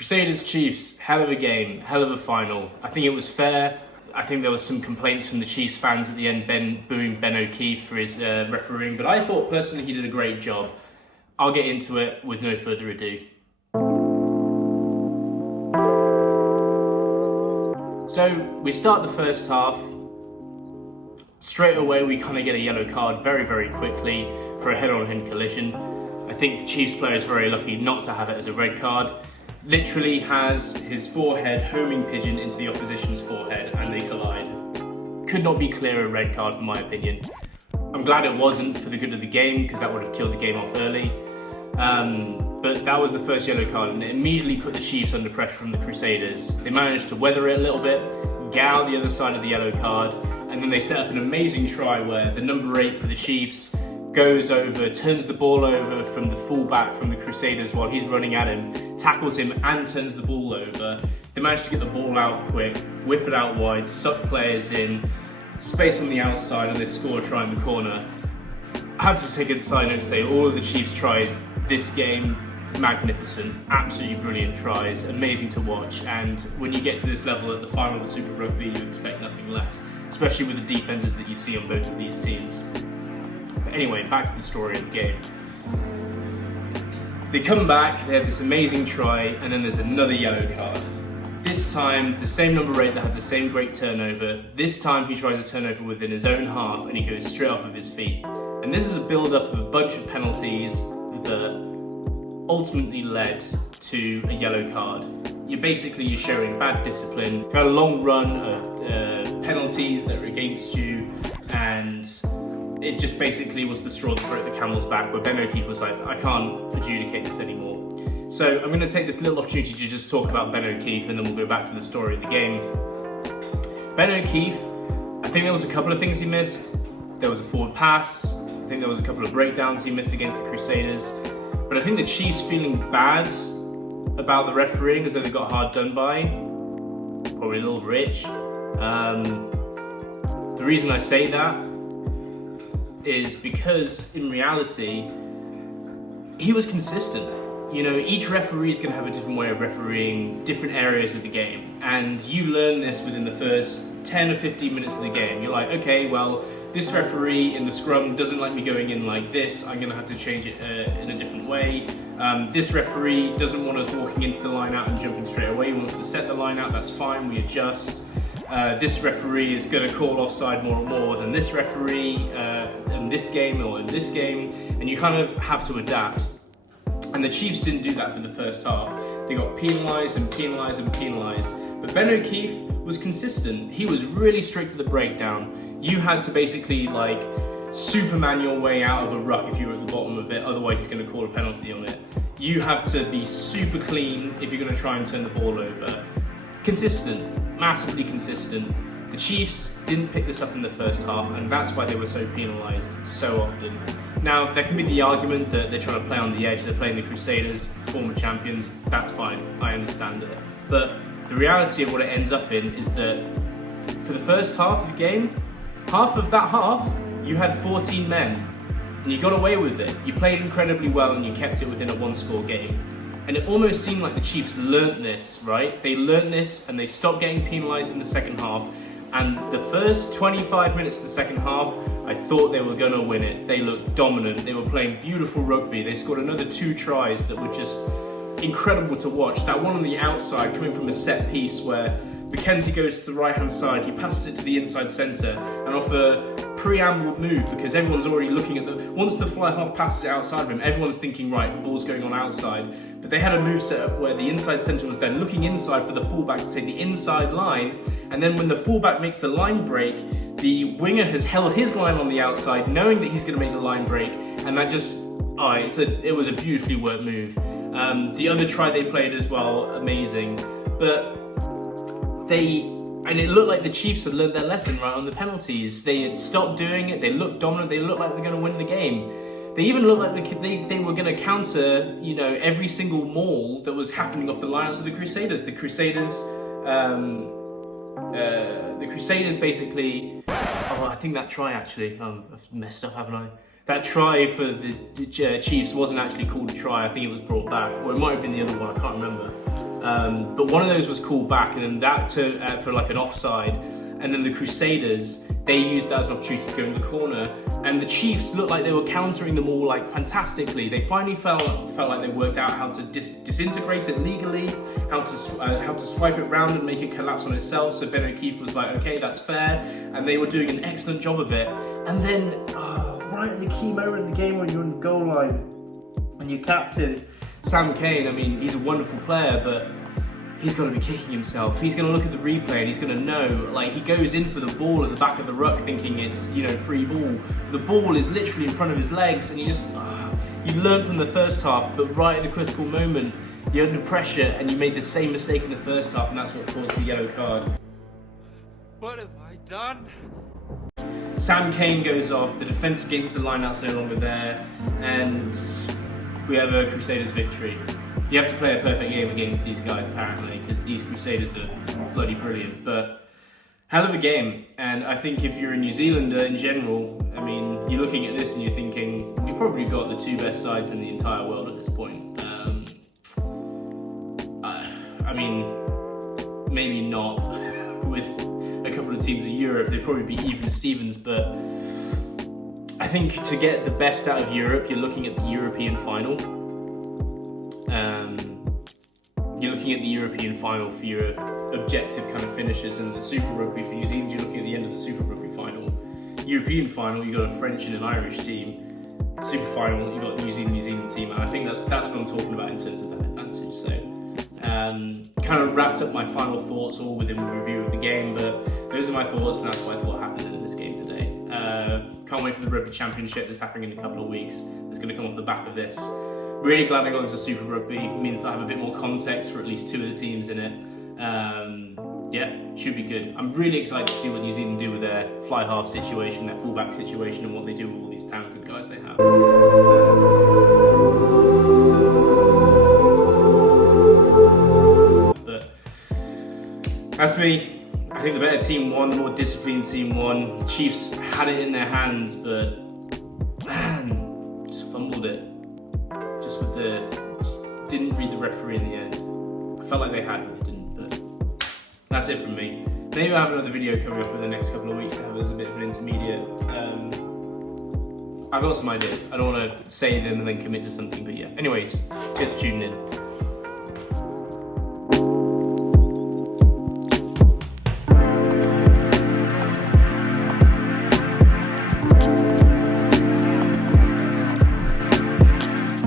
Crusaders Chiefs, hell of a game, hell of a final. I think it was fair. I think there was some complaints from the Chiefs fans at the end, booing Ben O'Keefe for his refereeing, but I thought personally he did a great job. I'll get into it with no further ado. So we start the first half. Straight away we kind of get a yellow card very, very quickly for a head-on-head collision. I think the Chiefs player is very lucky not to have it as a red card. Literally has his forehead homing pigeon into the opposition's forehead and they collide. Could not be clearer a red card for my opinion. I'm glad it wasn't for the good of the game because that would have killed the game off early. But that was the first yellow card and it immediately put the Chiefs under pressure from the Crusaders. They managed to weather it a little bit, get out the other side of the yellow card, and then they set up an amazing try where the number 8 for the Chiefs goes over, turns the ball over from the fullback from the Crusaders while he's running at him, tackles him and turns the ball over. They managed to get the ball out quick, whip it out wide, suck players in, space on the outside, and they score a try in the corner. I have to take a side note to say all of the Chiefs tries this game, magnificent, absolutely brilliant tries, amazing to watch, and when you get to this level at the final of Super Rugby you expect nothing less, especially with the defenses that you see on both of these teams. But anyway, back to the story of the game. They come back, they have this amazing try, and then there's another yellow card. This time, the same number 8 that had the same great turnover, this time he tries a turnover within his own half and he goes straight off of his feet. And this is a build-up of a bunch of penalties that ultimately led to a yellow card. You're showing bad discipline. You've had a long run of penalties that are against you, and it just basically was the straw that broke the camel's back, where Ben O'Keefe was like, I can't adjudicate this anymore. So I'm going to take this little opportunity to just talk about Ben O'Keefe, and then we'll go back to the story of the game. Ben O'Keefe, I think there was a couple of things he missed. There was a forward pass. I think there was a couple of breakdowns he missed against the Crusaders. But I think the Chiefs feeling bad about the refereeing as though they got hard done by, probably a little rich. The reason I say that is because in reality, he was consistent. You know, each referee is going to have a different way of refereeing different areas of the game. And you learn this within the first 10 or 15 minutes of the game. You're like, okay, well, this referee in the scrum doesn't like me going in like this. I'm going to have to change it in a different way. This referee doesn't want us walking into the line out and jumping straight away. He wants to set the line out. That's fine. We adjust. This referee is going to call offside more and more than this referee in this game or in this game. And you kind of have to adapt. And the Chiefs didn't do that for the first half. They got penalised and penalised and penalised. But Ben O'Keefe was consistent. He was really strict to the breakdown. You had to basically like Superman your way out of a ruck if you were at the bottom of it, otherwise he's going to call a penalty on it. You have to be super clean if you're going to try and turn the ball over. Consistent, massively consistent. The Chiefs didn't pick this up in the first half, and that's why they were so penalised so often. Now, there can be the argument that they're trying to play on the edge, they're playing the Crusaders, former champions, that's fine, I understand it. But the reality of what it ends up in is that for the first half of the game, half of that half, you had 14 men, and you got away with it. You played incredibly well and you kept it within a one-score game. And it almost seemed like the Chiefs learnt this, right? They learnt this and they stopped getting penalised in the second half. And the first 25 minutes of the second half, I thought they were going to win it. They looked dominant. They were playing beautiful rugby. They scored another 2 tries that were just incredible to watch. That one on the outside coming from a set piece where McKenzie goes to the right-hand side, he passes it to the inside centre, and off a preamble move, because everyone's already looking at once the fly half passes it outside of him, everyone's thinking, right, the ball's going on outside. But they had a move set up where the inside centre was then looking inside for the fullback to take the inside line, and then when the fullback makes the line break, the winger has held his line on the outside, knowing that he's going to make the line break, and that just, it was a beautifully worked move. The other try they played as well, amazing. But it looked like the Chiefs had learned their lesson right on the penalties. They had stopped doing it, they looked dominant, they looked like they're going to win the game. They even looked like they were going to counter, you know, every single maul that was happening off the lineouts of the Crusaders. The Crusaders basically, I think that try actually, I've messed up, haven't I? That try for the Chiefs wasn't actually called a try. I think it was brought back, or it might have been the other one, I can't remember. But one of those was called back, and then that for like an offside. And then the Crusaders, they used that as an opportunity to go in the corner. And the Chiefs looked like they were countering them all like fantastically. They finally felt like they worked out how to disintegrate it legally, how to swipe it round and make it collapse on itself. So Ben O'Keefe was like, okay, that's fair. And they were doing an excellent job of it. And then, right at the key moment in the game when you're on the goal line, and your captain, Sam Cane, I mean, he's a wonderful player, but he's going to be kicking himself. He's going to look at the replay and he's going to know, like, he goes in for the ball at the back of the ruck thinking it's, you know, free ball. The ball is literally in front of his legs, and you just, you've learned from the first half, but right at the critical moment, you're under pressure and you made the same mistake in the first half, and that's what caused the yellow card. What have I done? Sam Cane goes off, the defence against the line-out's no longer there, and we have a Crusaders victory. You have to play a perfect game against these guys, apparently, because these Crusaders are bloody brilliant. But hell of a game, and I think if you're a New Zealander in general, I mean, you're looking at this and you're thinking, you've probably got the two best sides in the entire world at this point. I mean, maybe not with a couple of teams in Europe, they'd probably be even Stevens, but I think to get the best out of Europe, you're looking at the European final. You're looking at the European final for your objective kind of finishes, and the Super Rugby for New Zealand, you're looking at the end of the Super Rugby final. European final, you've got a French and an Irish team. Super final, you've got a New Zealand team, and I think that's what I'm talking about in terms of that advantage. So, kind of wrapped up my final thoughts all within a review of the game, but those are my thoughts, and that's what I thought happened in this game today. Can't wait for the Rugby Championship that's happening in a couple of weeks. That's going to come off the back of this. Really glad I got into Super Rugby. It means that I have a bit more context for at least two of the teams in it. Yeah, should be good. I'm really excited to see what New Zealand do with their fly half situation, their fullback situation, and what they do with all these talented guys they have. But that's me. I think the better team won, the more disciplined team won. Chiefs had it in their hands, but man, just fumbled it. Just didn't read the referee in the end. I felt like they had, but they didn't. But that's it from me. Maybe I'll have another video coming up in the next couple of weeks to have as a bit of an intermediate. I've got some ideas. I don't want to say them and then commit to something, but yeah. Anyways, cheers for tuning in.